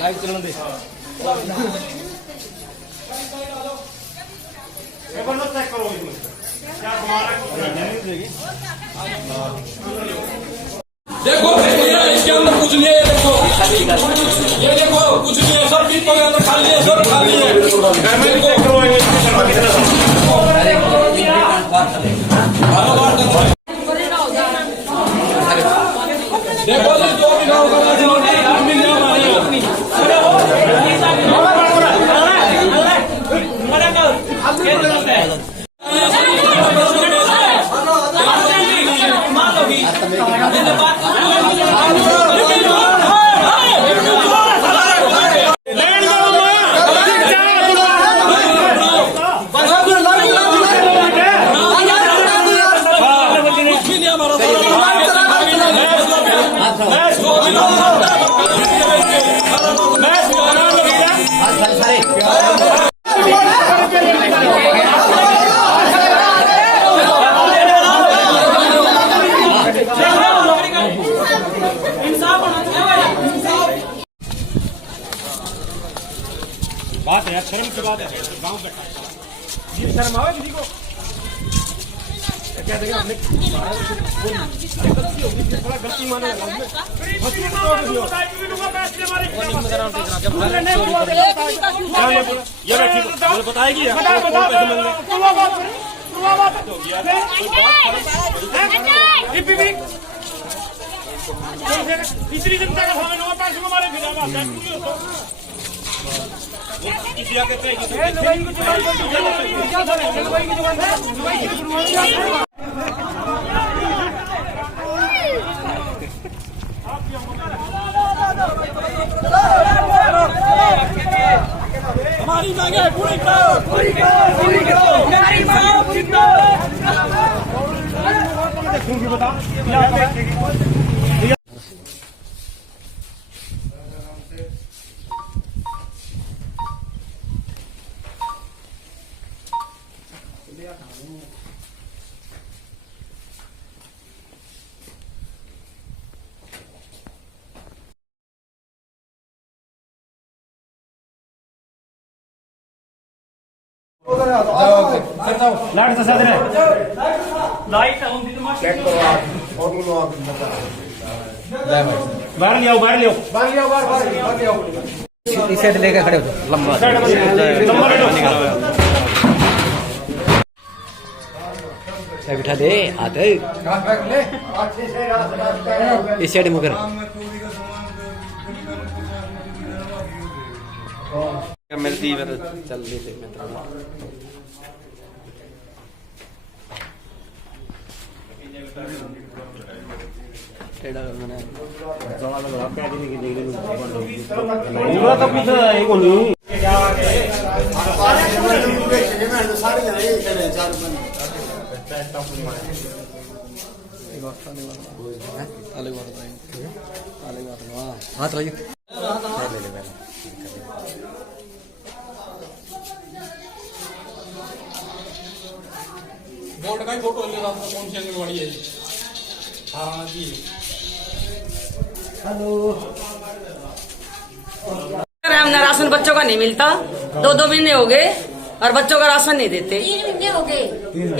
Live चलने दे। देखो इसके अंदर कुछ नहीं है, देखो ये देखो कुछ नहीं है, सब पीठ के अंदर खाली है, सब खाली है। देखो जी 2 बीघा होगा बात है यार, शर्म की बात है। गांव बैठा ये शर्म आवे किसी को? क्या देखें हमने थोड़ा गलती माने ये बताएगी तीसरी जनता का सामने हमारे हमारी मांगे पूरी करो, पूरी करो, पूरी करो, हमारी मांग पूरी करो। बता लाइट से साथ रहे लाइट चेक करो और लो बाहर ले आओ, बाहर ले आओ, बाहर ले आओ, बाहर ले आओ। इस साइड लेके खड़े हो जाओ, लंबा बिठा दे आते इस साइड मुकर मिलती है चल लेते टेढ़ा करना है जवाब लगा क्या दिन की देख रहे हो तो कुछ है को नहीं सारे जने चले 4 बन अलग बात है अलग बात वाह हाथ लगे ले ले पहले बोर्ड का फोटो ले लो, कौन सी आंगनवाड़ी है? हाँ जी हेलो। हमने राशन बच्चों का नहीं मिलता, 2 महीने हो गए और बच्चों का राशन नहीं देते। 3 महीने हो गए,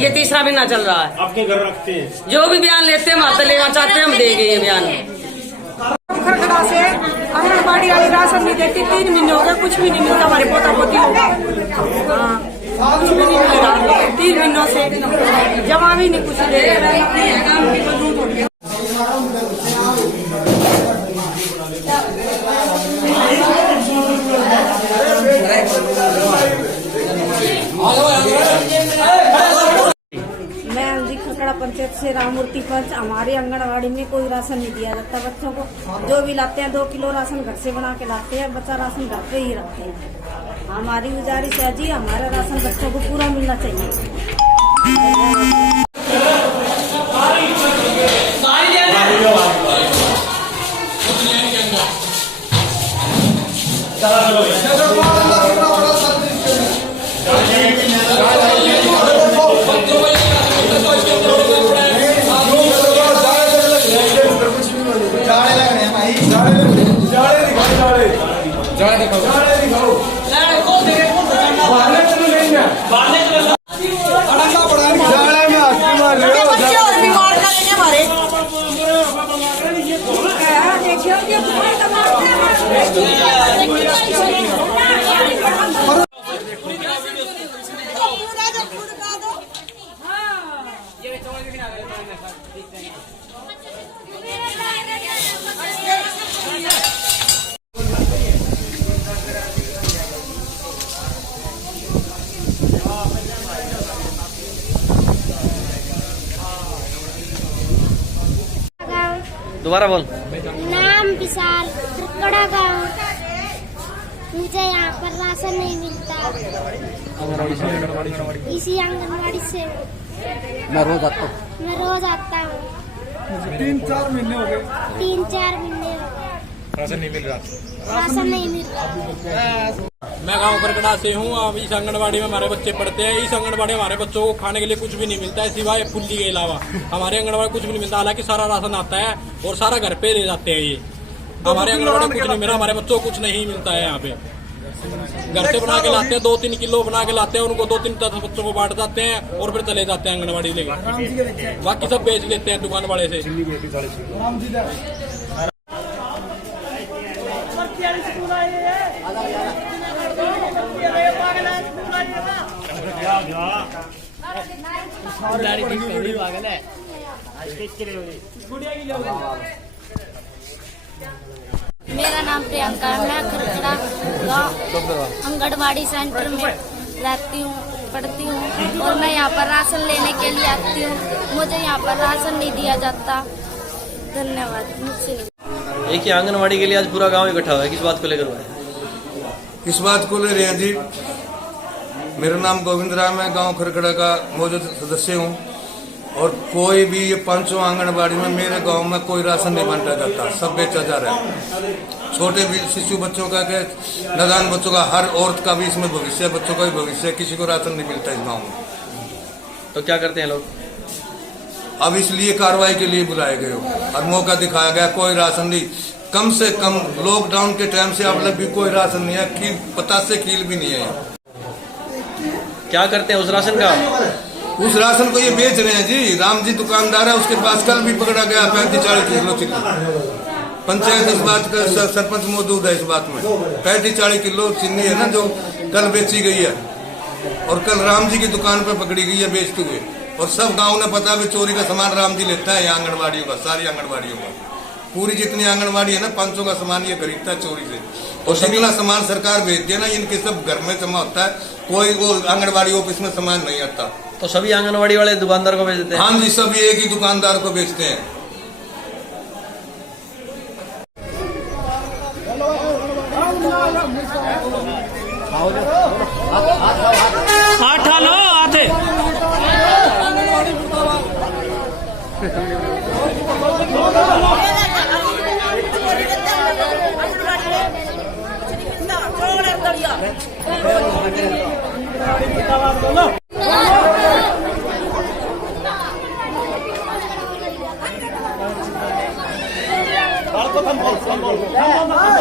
ये तीसरा महीना चल रहा है। आपके घर रखते हैं जो भी बयान लेते हैं माता लेना चाहते हैं, हम देंगे ये बयान। खरखड़ा से आंगनबाड़ी वाली राशन नहीं देती, 3 महीने हो गए, कुछ भी नहीं मिलता। हमारे पोता पोती होगा कुछ भी नहीं मिलेगा 3 महीनों से, जमा भी नहीं कुछ दे खरखड़ा पंचायत से राममूर्ति पंच। हमारे आंगनबाड़ी में कोई राशन नहीं दिया जाता बच्चों को। जो भी लाते हैं 2 किलो राशन घर से बना के लाते हैं, बच्चा राशन घर पे ही रखते हैं। हमारी गुजारिश है जी, हमारा राशन बच्चों को पूरा मिलना चाहिए। दोबारा बोल। नाम विशाल त्रिकड़ा गाँव। मुझे यहाँ पर राशन नहीं मिलता। इसी आंगनबाड़ी से मैं रोज आता हूँ। 3-4 महीने हो गए 3-4 महीने हो गए। राशन नहीं मिल रहा। मैं गांव करकड़ा से हूँ। अब इस आंगनबाड़ी में हमारे बच्चे पढ़ते हैं। इस आंगनबाड़ी में हमारे बच्चों को खाने के लिए कुछ भी नहीं मिलता है सिवाय फुल्ली के अलावा। हमारे आंगनबाड़ी कुछ भी नहीं मिलता, हालांकि सारा राशन आता है और सारा घर पे ले जाते हैं। ये हमारे आंगनबाड़ी में कुछ नहीं मिला, हमारे बच्चों को कुछ नहीं मिलता है। यहाँ पे घर से बना के लाते हैं, 2-3 किलो बना के लाते हैं, उनको 2-3 बच्चों को बांट जाते हैं और फिर चले जाते हैं आंगनबाड़ी लेके। बाकी सब बेच लेते हैं दुकान वाले से। मेरा नाम प्रियंका है। मैं खरखड़ा गाँव आंगनबाड़ी सेंटर में रहती हूँ, पढ़ती हूँ और मैं यहाँ पर राशन लेने के लिए आती हूँ। मुझे यहाँ पर राशन नहीं दिया जाता। धन्यवाद। मुझसे एक ही आंगनवाड़ी के लिए आज पूरा गांव इकट्ठा हुआ है, किस बात को लेकर हुआ है? इस बात को ले रहे हैं जी, मेरा नाम गोविंद राम है, गांव खरखड़ा का मौजूद सदस्य हूं और कोई भी ये 5 आंगनबाड़ी में मेरे गांव में कोई राशन नहीं बांटा जाता, सब बेचा जा रहा है। छोटे भी शिशु बच्चों का के नादान बच्चों का, हर औरत का भी इसमें भविष्य है, बच्चों का भी भविष्य है, किसी को राशन नहीं मिलता इस गाँव में। तो क्या करते हैं लोग? अब इसलिए कार्रवाई के लिए बुलाए गए हो और मौका दिखाया गया, कोई राशन नहीं। कम से कम लॉकडाउन के टाइम से अब तक भी कोई राशन नहीं है, कील 50 से कील भी नहीं है। क्या करते हैं उस राशन का? उस राशन को ये बेच रहे हैं जी। राम जी दुकानदार है, उसके पास कल भी पकड़ा गया 35-40 किलो चीनी। पंचायत इस बात का, सरपंच मौजूद है इस बात में। 35-40 किलो चीनी है ना जो कल बेची गई है और कल राम जी की दुकान पर पकड़ी गई है बेचते हुए। और सब गांव ने पता भी चोरी का सामान राम जी लेता है यहाँ आंगनबाड़ियों का, सारी आंगनबाड़ियों का। पूरी जितनी आंगनबाड़ी है ना 500 का सामान ये खरीदता है चोरी से और जितना सामान सरकार भेजती है ना इनके सब घर में जमा होता है, कोई वो आंगनबाड़ी ऑफिस में सामान नहीं आता। तो सभी आंगनबाड़ी वाले दुकानदार को बेच देते हैं? हाँ जी, सभी एक ही दुकानदार को बेचते हैं। लो आते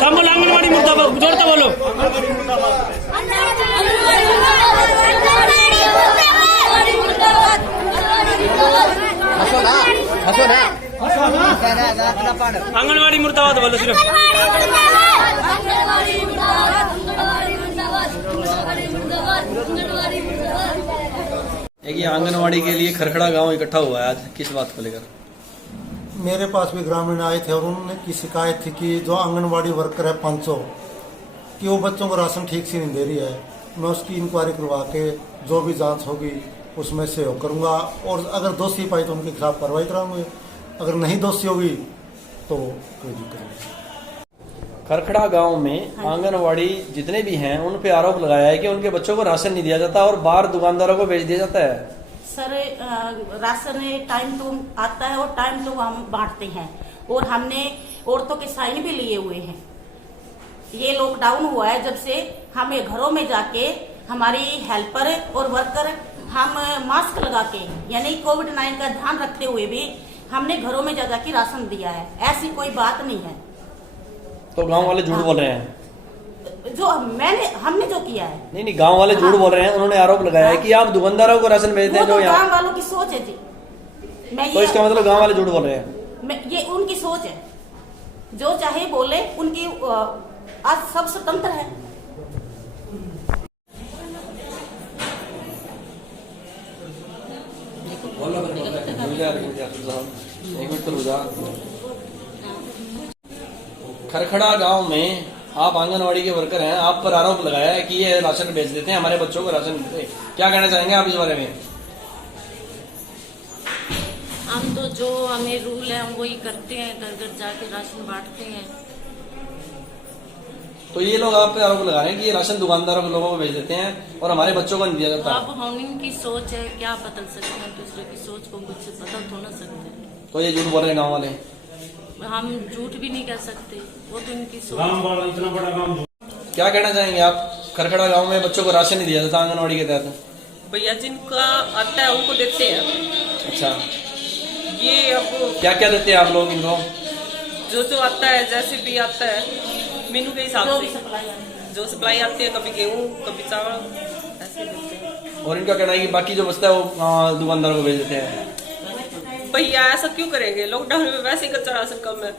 बोलो आंगनबाड़ी मुर्दाबाद, जोड़ता बोलो। आंगनबाड़ी मुर्दाबाद बोलो सिर्फ। एक आंगनवाड़ी के लिए खरखड़ा गांव इकट्ठा हुआ है आज, किस बात को लेकर? मेरे पास भी ग्रामीण आए थे और उन्होंने की शिकायत थी कि जो आंगनवाड़ी वर्कर है 500 कि वो बच्चों को राशन ठीक से नहीं दे रही है। मैं उसकी इंक्वायरी करवा के जो भी जांच होगी उसमें सहयोग करूंगा और अगर दोषी पाई तो उनके खिलाफ कार्रवाई कराऊंगे, अगर नहीं दोषी होगी तो कोई दिक्कत नहीं। खरखड़ा गांव में आंगनवाड़ी जितने भी हैं उन पे आरोप लगाया है कि उनके बच्चों को राशन नहीं दिया जाता और बाहर दुकानदारों को बेच दिया जाता है। सर राशन टाइम टू आता है और टाइम टू हम बांटते हैं और हमने औरतों के साइन भी लिए हुए हैं। ये लॉकडाउन हुआ है जब से हमें घरों में जाके हमारी हेल्पर और वर्कर हम मास्क लगा के यानी कोविड-19 का ध्यान रखते हुए भी हमने घरों में जा के राशन दिया है। ऐसी कोई बात नहीं है। तो गांव वाले झूठ बोल रहे हैं? जो हमने जो किया है। नहीं नहीं, गांव वाले झूठ बोल रहे हैं। उन्होंने आरोप लगाया है कि आप दुकानदारों को राशन भेजते वो हैं जो तो यहाँ। गांव वालों की सोच है जी। मैं तो इसका मतलब गांव वाले झूठ बोल रहे हैं। ये उनकी सोच है, जो चाहे बोले, उनकी आज सब स्वतंत्र है। एक मिनट तो रुझा। खरखड़ा गांव में आप आंगनवाड़ी के वर्कर हैं, आप पर आरोप लगाया है कि ये राशन बेच देते हैं, हमारे बच्चों को राशन देते हैं। क्या कहना चाहेंगे आप इस बारे में? हम तो जो हमें रूल है हम वही करते हैं, घर घर जाके राशन बांटते हैं। तो ये लोग आप पे आरोप लगा रहे हैं कि ये राशन दुकानदारों को लोगों को भेज देते हैं और हमारे बच्चों को नहीं दिया जाता। अब हम इनकी सोच है, क्या बदल सकते हैं? दूसरे की सोच को मुझसे बदल तो ना सकते। तो ये झूठ बोल रहे हैं गाँव वाले। हम झूठ भी नहीं कह सकते, वो तो इनकी सोच। इतना बड़ा गाँव। क्या कहना चाहेंगे आप? खरखड़ा गांव में बच्चों को राशन नहीं दिया जाता आंगनवाड़ी के तहत। भैया जिनका आता है उनको देते हैं। अच्छा, ये अब क्या क्या देते हैं आप लोग इनको? जो आता है, जैसे भी आता है मेनू के हिसाब से जो सप्लाई आती है, कभी गेहूँ कभी चावल ऐसे देते हैं। और इनका कहना है कि बाकी जो बचता है वो दुकानदारों को भेज देते हैं। भैया ऐसा क्यों करेंगे? लॉकडाउन में वैसे ही कच्चा राशन कम है।